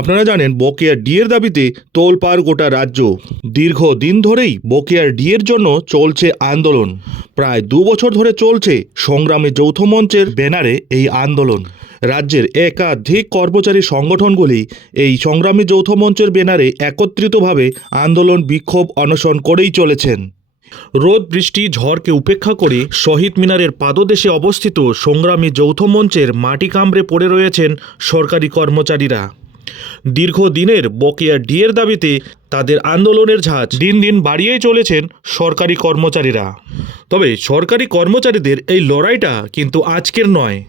আপনারা জানেন বকেয়া ডিয়ের দাবিতে তোলপাড় গোটা রাজ্য। দীর্ঘ দিন ধরেই বকেয়ার ডিয়ের জন্য চলছে আন্দোলন। প্রায় দু বছর ধরে চলছে সংগ্রামে যৌথ মঞ্চের ব্যানারে এই আন্দোলন। রাজ্যের একাধিক কর্মচারী সংগঠনগুলি এই সংগ্রামী যৌথ মঞ্চের ব্যানারে একত্রিতভাবে আন্দোলন বিক্ষোভ অনশন করেই চলেছেন। রোদ, বৃষ্টি, ঝড়কে উপেক্ষা করে শহীদ মিনারের পাদদেশে অবস্থিত সংগ্রামী যৌথ মঞ্চের মাটি কামড়ে পড়ে রয়েছেন সরকারি কর্মচারীরা। দীর্ঘদিনের বকেয়া ডিয়ের দাবিতে তাদের আন্দোলনের ঝাঁজ। দিন দিন বাড়িয়েই চলেছেন সরকারি কর্মচারীরা। তবে সরকারি কর্মচারীদের এই লড়াইটা কিন্তু আজকের নয়।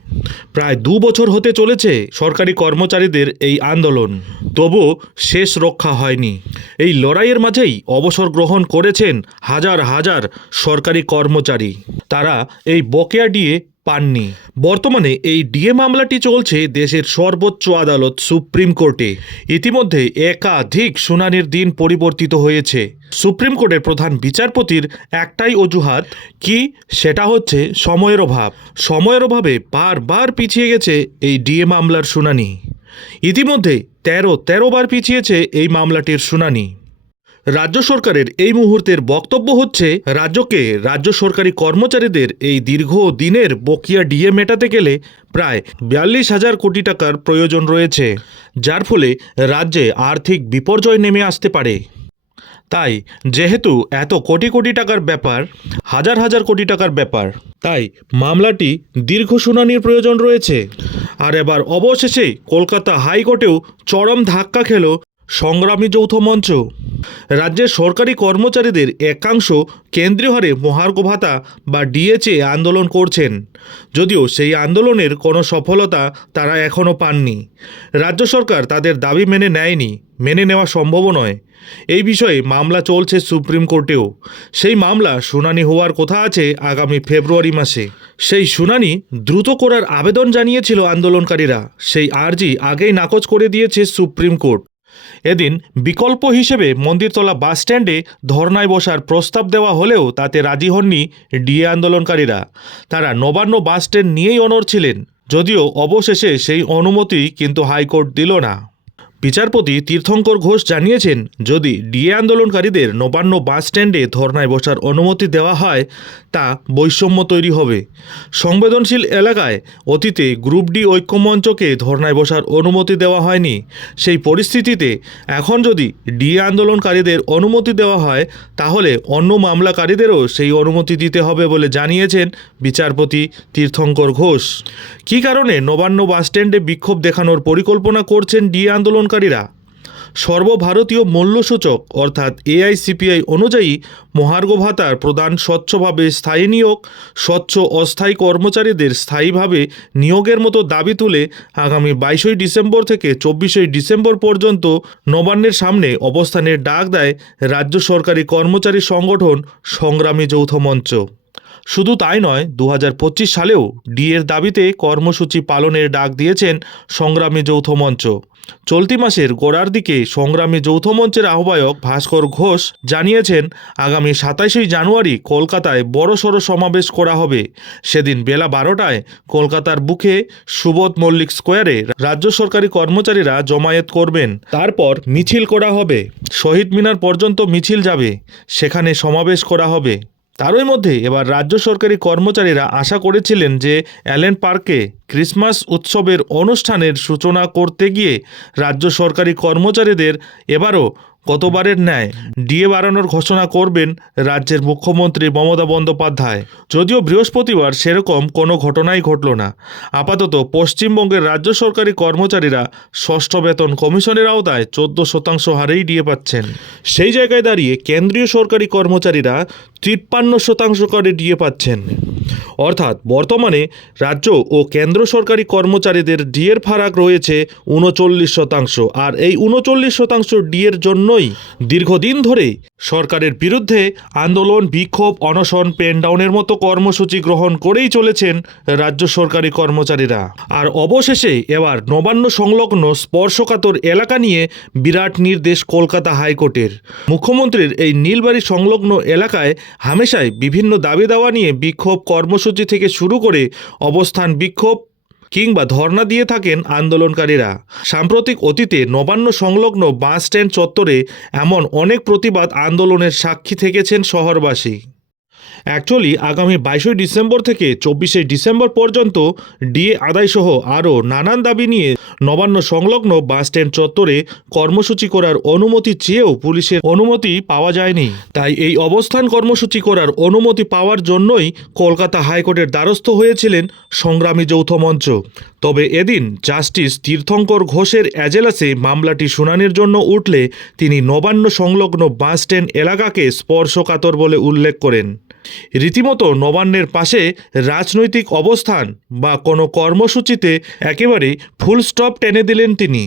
প্রায় দু বছর হতে চলেছে সরকারি কর্মচারীদের এই আন্দোলন। তবু শেষ রক্ষা হয়নি। এই লড়াইয়ের মাঝেই অবসর গ্রহণ করেছেন হাজার হাজার সরকারি কর্মচারী। তারা এই বকেয়া ডিয়ে পাননি। বর্তমানে এই ডিএ মামলাটি চলছে দেশের সর্বোচ্চ আদালত সুপ্রিম কোর্টে। ইতিমধ্যে একাধিক শুনানির দিন পরিবর্তিত হয়েছে। সুপ্রিম কোর্টের প্রধান বিচারপতির একটাই অজুহাত, কি? সেটা হচ্ছে সময়ের অভাব। সময়ের অভাবে বারবার পিছিয়ে গেছে এই ডিএ মামলার শুনানি। ইতিমধ্যে তেরো তেরো বার পিছিয়েছে এই মামলাটির শুনানি। রাজ্য সরকারের এই মুহূর্তের বক্তব্য হচ্ছে, রাজ্যকে রাজ্য সরকারি কর্মচারীদের এই দীর্ঘ দিনের বকেয়া ডিএ মেটাতে গেলে প্রায় বিয়াল্লিশ হাজার কোটি টাকার প্রয়োজন রয়েছে, যার ফলে রাজ্যে আর্থিক বিপর্যয় নেমে আসতে পারে। তাই, যেহেতু এত কোটি কোটি টাকার ব্যাপার, হাজার হাজার কোটি টাকার ব্যাপার, তাই মামলাটি দীর্ঘ শুনানির প্রয়োজন রয়েছে। আর এবার অবশেষে কলকাতা হাইকোর্টেও চরম ধাক্কা খেল সংগ্রামী যৌথ মঞ্চ। রাজ্যের সরকারি কর্মচারীদের একাংশ কেন্দ্রীয় হারে মহার্ঘ ভাতা বা ডিএচএ আন্দোলন করছেন। যদিও সেই আন্দোলনের কোনো সফলতা তারা এখনও পাননি। রাজ্য সরকার তাদের দাবি মেনে নেয়নি, মেনে নেওয়া সম্ভবও নয়। এই বিষয়ে মামলা চলছে সুপ্রিম কোর্টেও। সেই মামলা শুনানি হওয়ার কথা আছে আগামী ফেব্রুয়ারি মাসে। সেই শুনানি দ্রুত করার আবেদন জানিয়েছিল আন্দোলনকারীরা। সেই আর্জি আগেই নাকচ করে দিয়েছে সুপ্রিম কোর্ট। এদিন বিকল্প হিসেবে মন্দিরতলা বাস স্ট্যান্ডে ধর্নায় বসার প্রস্তাব দেওয়া হলেও তাতে রাজি হননি ডিএ আন্দোলনকারীরা। তারা নবান্ন বাস স্ট্যান্ড নিয়েই অনর ছিলেন, যদিও অবশেষে সেই অনুমতি কিন্তু হাইকোর্ট দিল না। বিচারপতি তীর্থঙ্কর ঘোষ জানিয়েছেন, যদি ডিএ আন্দোলনকারীদের নবান্ন বাস স্ট্যান্ডে ধর্নায় বসার অনুমতি দেওয়া হয়, তা বৈষম্য তৈরি হবে। সংবেদনশীল এলাকায় অতীতে গ্রুপ ডি ঐক্যমঞ্চকে ধর্নায় বসার অনুমতি দেওয়া হয়নি। সেই পরিস্থিতিতে এখন যদি ডিএ আন্দোলনকারীদের অনুমতি দেওয়া হয়, তাহলে অন্য মামলাকারীদেরও সেই অনুমতি দিতে হবে বলে জানিয়েছেন বিচারপতি তীর্থঙ্কর ঘোষ। কী কারণে নবান্ন বাস স্ট্যান্ডে বিক্ষোভ দেখানোর পরিকল্পনা করছেন ডিএ আন্দোলনকারীরা সর্বভারতীয় মূল্যসূচক অর্থাৎ এআইসিপিআই অনুযায়ী মহার্ঘ ভাতার প্রদান স্বচ্ছভাবে স্থায়ী নিয়োগ, স্বচ্ছ অস্থায়ী কর্মচারীদের স্থায়ীভাবে নিয়োগের মতো দাবি তুলে আগামী বাইশই ডিসেম্বর থেকে চব্বিশে ডিসেম্বর পর্যন্ত নবান্নের সামনে অবস্থানের ডাক দেয় রাজ্য সরকারি কর্মচারী সংগঠন সংগ্রামী যৌথ মঞ্চ। শুধু তাই নয় দু সালেও ডিএর দাবিতে কর্মসূচি পালনের ডাক দিয়েছেন সংগ্রামী যৌথ মঞ্চ। চলতি মাসের গোড়ার দিকে সংগ্রামী যৌথ মঞ্চের আহ্বায়ক ভাস্কর ঘোষ জানিয়েছেন, আগামী সাতাশই জানুয়ারি কলকাতায় বড়সড় সমাবেশ করা হবে। সেদিন বেলা বারোটায় কলকাতার বুকে সুবোধ মল্লিক স্কোয়ারে রাজ্য সরকারি কর্মচারীরা জমায়েত করবেন। তারপর মিছিল করা হবে। শহীদ মিনার পর্যন্ত মিছিল যাবে। সেখানে সমাবেশ করা হবে। তারই মধ্যে এবার রাজ্য সরকারি কর্মচারীরা আশা করেছিলেন যে অ্যালেন পার্কে ক্রিসমাস উৎসবের অনুষ্ঠানের সূচনা করতে গিয়ে রাজ্য সরকারি কর্মচারীদের এবারও গতবারের ন্যায় ডিএ বাড়ানোর ঘোষণা করবেন রাজ্যের মুখ্যমন্ত্রী মমতা বন্দ্যোপাধ্যায়। যদিও বৃহস্পতিবার সেরকম কোনো ঘটনাই ঘটল না। আপাতত পশ্চিমবঙ্গের রাজ্য সরকারি কর্মচারীরা ষষ্ঠ বেতন কমিশনের আওতায় চোদ্দ শতাংশ হারেই ডিএ পাচ্ছেন। সেই জায়গায় দাঁড়িয়ে কেন্দ্রীয় সরকারি কর্মচারীরা তিপ্পান্ন শতাংশ করে ডিএ পাচ্ছেন। অর্থাৎ বর্তমানে রাজ্য ও কেন্দ্র সরকারি কর্মচারীদের ডিএর ফারাক রয়েছে উনচল্লিশ শতাংশ। আর এই উনচল্লিশ শতাংশ ডিএর জন্যই দীর্ঘদিন ধরে সরকারের বিরুদ্ধে আন্দোলন, বিক্ষোভ, অনশন পেন ডাউনের মতো কর্মসূচি গ্রহণ করেই চলেছেন রাজ্য সরকারি কর্মচারীরা। আর অবশেষে এবার নবান্ন সংলগ্ন স্পর্শকাতর এলাকা নিয়ে বিরাট নির্দেশ কলকাতা হাইকোর্টের। মুখ্যমন্ত্রীর এই নীলবাড়ি সংলগ্ন এলাকায় হামেশাই বিভিন্ন দাবি দাওয়া নিয়ে বিক্ষোভ কর্মসূচি থেকে শুরু করে অবস্থান বিক্ষোভ কিংবা ধর্না দিয়ে থাকেন আন্দোলনকারীরা। সাম্প্রতিক অতীতে নবান্ন সংলগ্ন বাস স্ট্যান্ড চত্বরে এমন অনেক প্রতিবাদ আন্দোলনের সাক্ষী থেকেছেন শহরবাসী। অ্যাকচুয়ালি আগামী বাইশে ডিসেম্বর থেকে চব্বিশে ডিসেম্বর পর্যন্ত ডিএ আদায়সহ আরও নানান দাবি নিয়ে নবান্ন সংলগ্ন বাস স্ট্যান্ড চত্বরে কর্মসূচি করার অনুমতি চেয়েও পুলিশের অনুমতি পাওয়া যায়নি। তাই এই অবস্থান কর্মসূচি করার অনুমতি পাওয়ার জন্যই কলকাতা হাইকোর্টের দ্বারস্থ হয়েছিলেন সংগ্রামী যৌথ মঞ্চ। তবে এদিন জাস্টিস তীর্থঙ্কর ঘোষের অ্যাজেলাসে মামলাটি শুনানির জন্য উঠলে তিনি নবান্ন সংলগ্ন বাস স্ট্যান্ড এলাকাকে স্পর্শকাতর বলে উল্লেখ করেন। রীতিমতো নবান্নের পাশে রাজনৈতিক অবস্থান বা কোনো কর্মসূচিতে একেবারে ফুল স্টপ টেনে দিলেন তিনি।